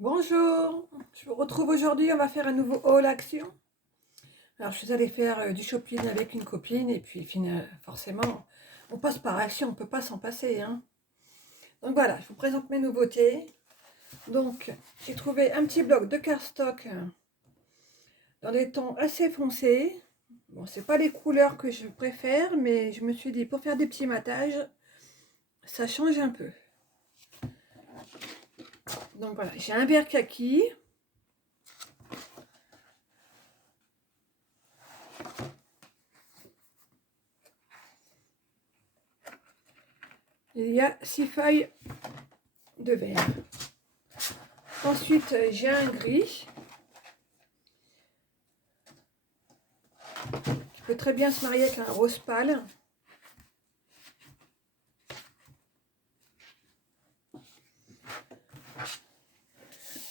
Bonjour, je vous retrouve aujourd'hui, on va faire un nouveau haul action. Alors je suis allée faire du shopping avec une copine et puis forcément on passe par action, on ne peut pas s'en passer, hein. Donc voilà, je vous présente mes nouveautés. Donc j'ai trouvé un petit bloc de cardstock dans des tons assez foncés. Bon, c'est pas les couleurs que je préfère, mais je me suis dit pour faire des petits matages, ça change un peu. Donc voilà, j'ai un vert kaki. Il y a 6 feuilles de verre. Ensuite, j'ai un gris qui peut très bien se marier avec un rose pâle.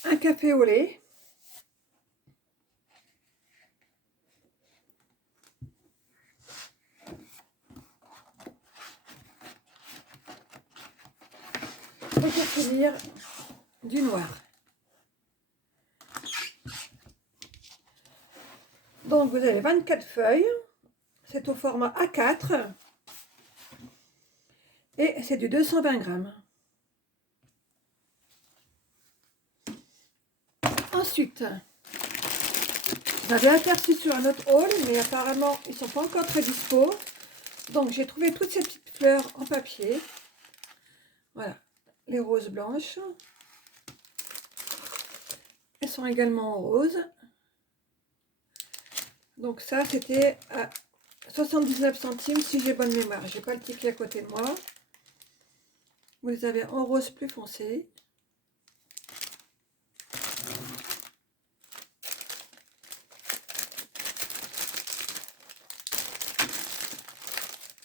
Un café au lait. Et pour finir, du noir. Donc vous avez 24 feuilles. C'est au format A4. Et c'est du 220 grammes. Ensuite, j'avais aperçu sur un autre haul, mais apparemment ils ne sont pas encore très dispo. Donc j'ai trouvé toutes ces petites fleurs en papier. Voilà, les roses blanches. Elles sont également en rose. Donc ça, c'était à 79 centimes si j'ai bonne mémoire. J'ai pas le ticket à côté de moi. Vous les avez en rose plus foncé.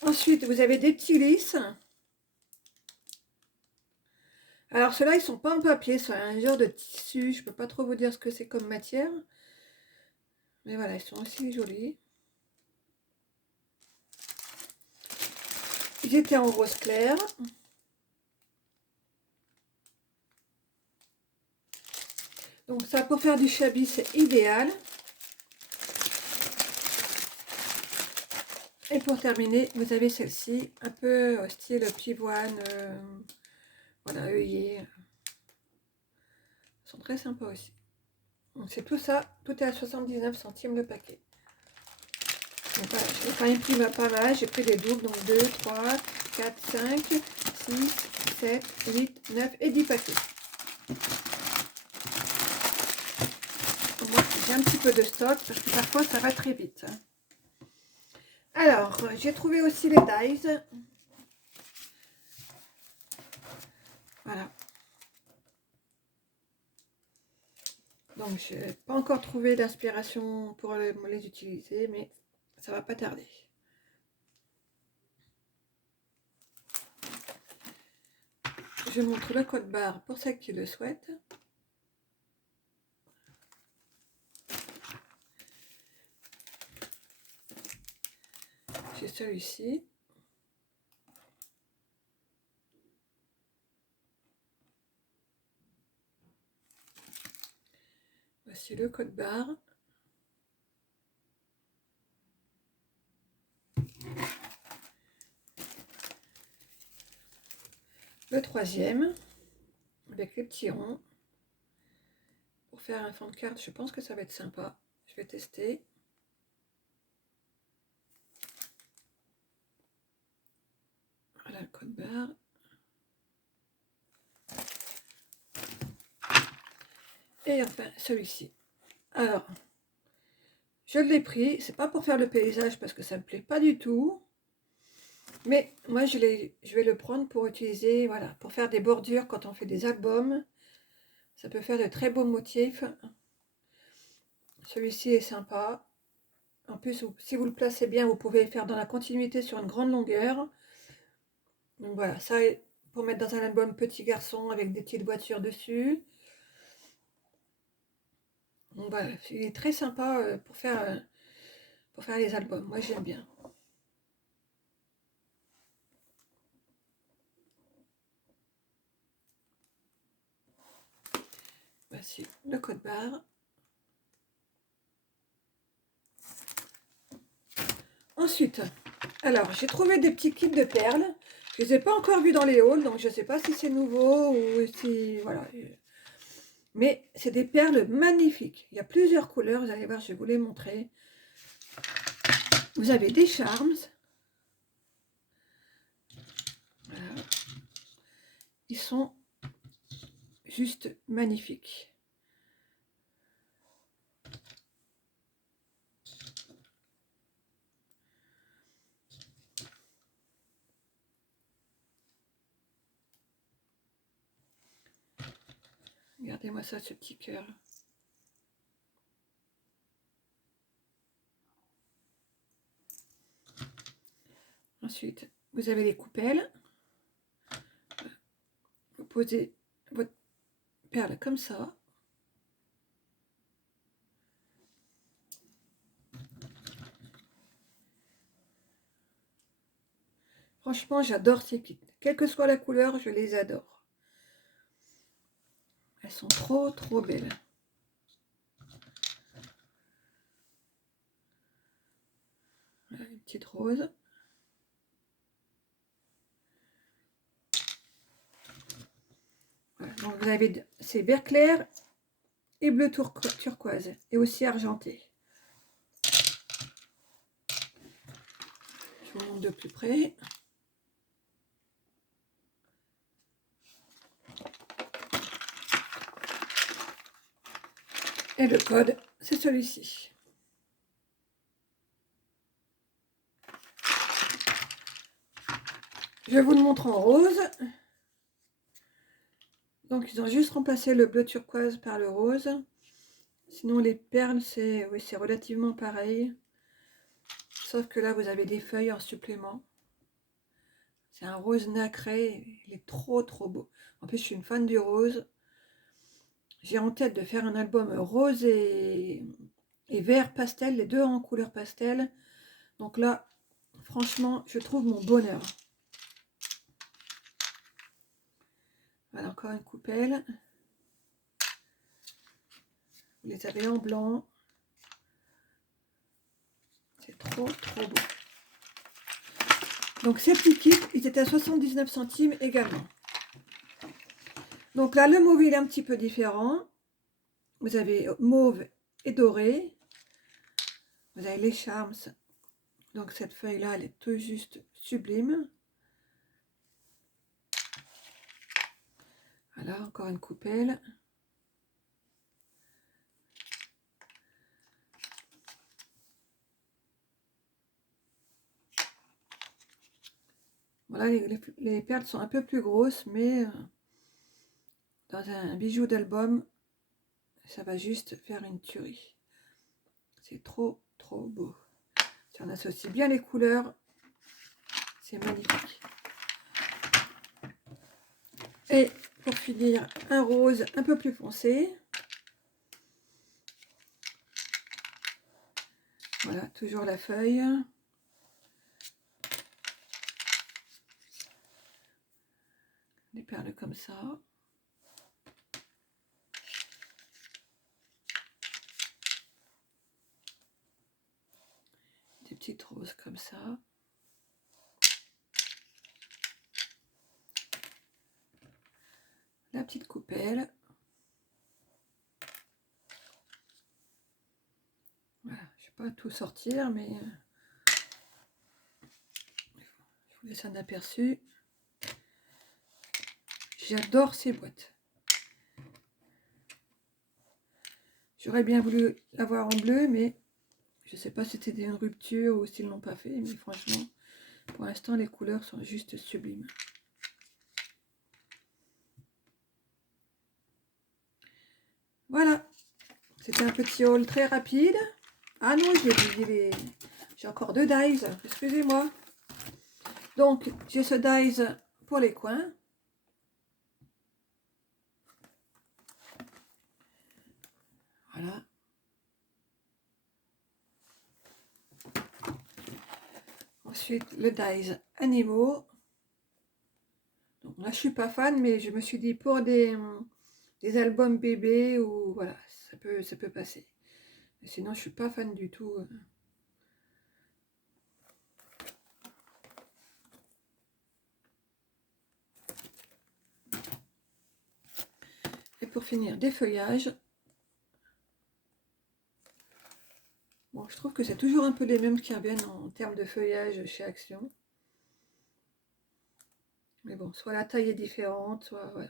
Ensuite, vous avez des petits lys. Alors ceux-là, ils sont pas en papier, c'est un genre de tissu. Je peux pas trop vous dire ce que c'est comme matière. Mais voilà, ils sont aussi jolis. Ils étaient en rose clair. Donc ça, pour faire du shabby, c'est idéal. Et pour terminer, vous avez celle-ci, un peu style pivoine, voilà, œillet. Elles sont très sympas aussi. Donc c'est tout ça, tout est à 79 centimes le paquet. Donc voilà, j'ai quand même pris pas mal, j'ai pris des doubles, donc 2, 3, 4, 5, 6, 7, 8, 9 et 10 paquets. Au moins j'ai un petit peu de stock parce que parfois ça va très vite. Alors, j'ai trouvé aussi les dies. Voilà. Donc je n'ai pas encore trouvé d'inspiration pour les utiliser, mais ça va pas tarder. Je montre le code barre pour celles qui le souhaitent. J'ai celui-ci. Voici le code barre. Le troisième, avec les petits ronds. Pour faire un fond de carte, je pense que ça va être sympa. Je vais tester. Voilà le code barre. Et enfin celui-ci. Alors, je l'ai pris, c'est pas pour faire le paysage parce que ça me plaît pas du tout. Mais moi je vais le prendre pour utiliser, voilà, pour faire des bordures quand on fait des albums. Ça peut faire de très beaux motifs. Celui-ci est sympa. En plus, si vous le placez bien, vous pouvez le faire dans la continuité sur une grande longueur. Donc voilà, ça pour mettre dans un album petit garçon avec des petites voitures dessus. Donc voilà, il est très sympa pour faire les albums. Moi j'aime bien. Voici le code barre. Ensuite, alors j'ai trouvé des petits kits de perles. Je ne les ai pas encore vus dans les hauls, donc je ne sais pas si c'est nouveau ou si... Voilà. Mais c'est des perles magnifiques. Il y a plusieurs couleurs, vous allez voir, je vais vous les montrer. Vous avez des charms. Voilà. Ils sont juste magnifiques. Regardez-moi ça, ce petit cœur. Ensuite, vous avez les coupelles. Vous posez votre perle comme ça. Franchement, j'adore ces kits. Quelle que soit la couleur, je les adore. Elles sont trop, trop belles. Voilà, une petite rose. Voilà, donc vous avez, c'est vert clair et bleu turquoise et aussi argenté. Je vous montre de plus près. Et le code, c'est celui-ci. Je vous le montre en rose. Donc ils ont juste remplacé le bleu turquoise par le rose. Sinon les perles, c'est oui, c'est relativement pareil. Sauf que là, vous avez des feuilles en supplément. C'est un rose nacré. Il est trop, trop beau. En plus, je suis une fan du rose. J'ai en tête de faire un album rose et vert pastel, les deux en couleur pastel. Donc là, franchement, je trouve mon bonheur. Voilà, encore une coupelle. Vous les avez en blanc. C'est trop, trop beau. Donc ces petits kits, ils étaient à 79 centimes également. Donc là, le mauve, il est un petit peu différent. Vous avez mauve et doré. Vous avez les charms. Donc cette feuille-là, elle est tout juste sublime. Voilà, encore une coupelle. Voilà, les perles sont un peu plus grosses, mais dans un bijou d'album, ça va juste faire une tuerie. C'est trop, trop beau. Si on associe bien les couleurs, c'est magnifique. Et pour finir, un rose un peu plus foncé. Voilà, toujours la feuille. Des perles comme ça. Des petites roses comme ça. La petite coupelle. Voilà, je ne vais pas tout sortir, mais je vous laisse un aperçu. J'adore ces boîtes. J'aurais bien voulu l'avoir en bleu, mais je ne sais pas si c'était une rupture ou s'ils ne l'ont pas fait. Mais franchement, pour l'instant, les couleurs sont juste sublimes. Voilà. C'était un petit haul très rapide. Ah non, j'ai encore deux dies. Excusez-moi. Donc, j'ai ce dies pour les coins. Voilà. Ensuite, le dies animaux. Donc là, je suis pas fan, mais je me suis dit pour des des albums bébés ou voilà, ça peut passer. Mais sinon, je suis pas fan du tout. Et pour finir, des feuillages. Bon, je trouve que c'est toujours un peu les mêmes qui reviennent en termes de feuillage chez Action. Mais bon, soit la taille est différente, soit voilà.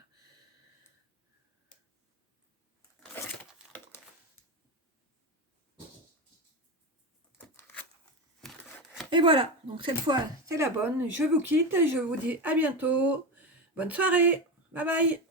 Et voilà, donc cette fois, c'est la bonne. Je vous quitte, je vous dis à bientôt. Bonne soirée, bye bye.